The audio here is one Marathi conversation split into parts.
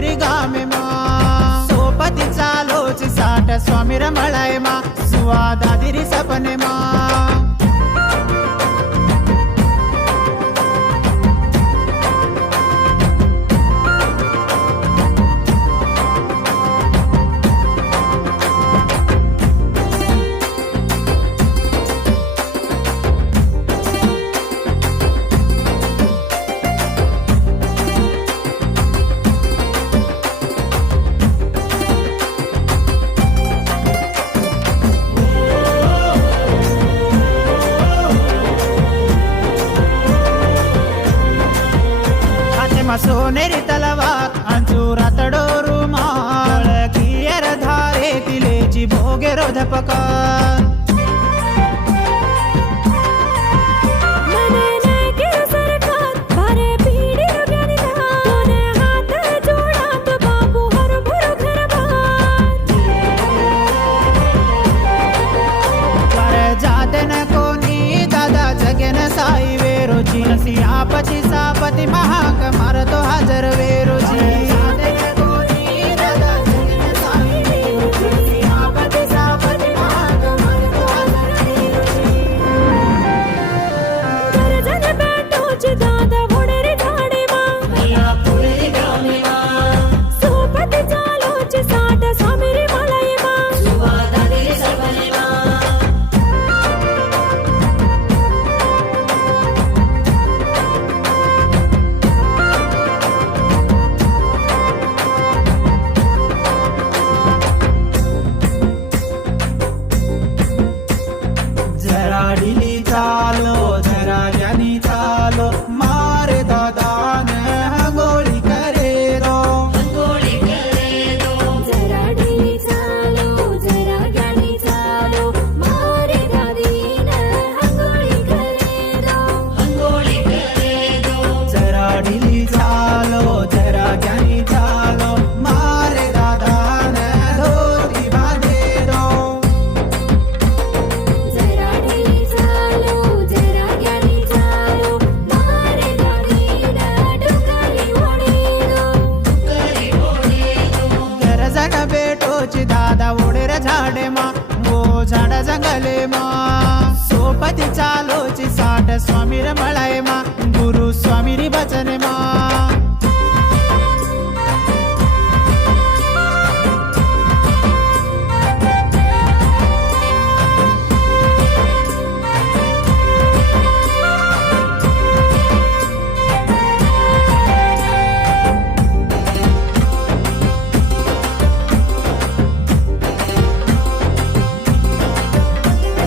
वडेरी गामे मा सोपती चालोची साठ स्वामी रमळाय मा सुवा दादिरी सपने मा सोनेरी तलवार अंजुरात डोरू माळ कियर धारे तिलेची भोगे रोधपकार साई वेरोची सियापती सापती महाक मारतो हजर वेरोची चालो जरा ज्ञानी चालो मारे दादान हंगोळी करे दो जरा ढिली चालो जरा ज्ञानी चालो मारे दादीन हंगोळी करे दो जरा ढिली चालो जरा ज्ञानी चालो मारे दादान धोती बांधे दो जरा ढिली चालो जरा ज्ञानी चालो मारे दादीन डुकरी ओढे दो गरजन बेटोची दादा ओढेर झाडे मा गो झाड जंगले मा सोपती चालोची साठ स्वामी रमळाय मा गुरु स्वामी री बचने मा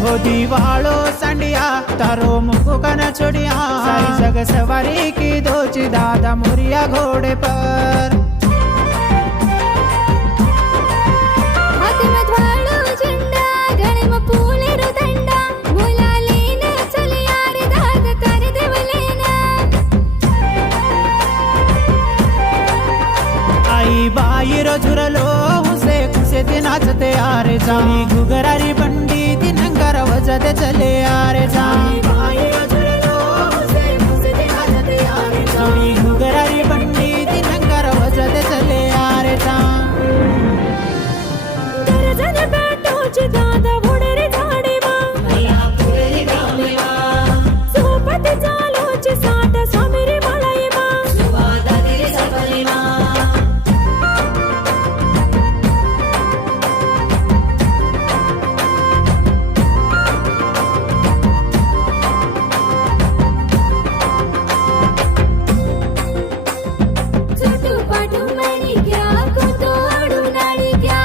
हो दीवालो संडिया तारो मुखो कना छोड़िया सारी जग सवारी की दोची दादा मोरिया घोड़े पर हाती में ध्वालो झंडा गळे में फुलेरो दंडा बोलालेन चलिया रे दादा कर देवलेन आई बाई रो झुरलो हुसे खुसे ते नाचते आरे जाई गुगरारी बंडी ती नंगर वजते चले आरे जाई बाई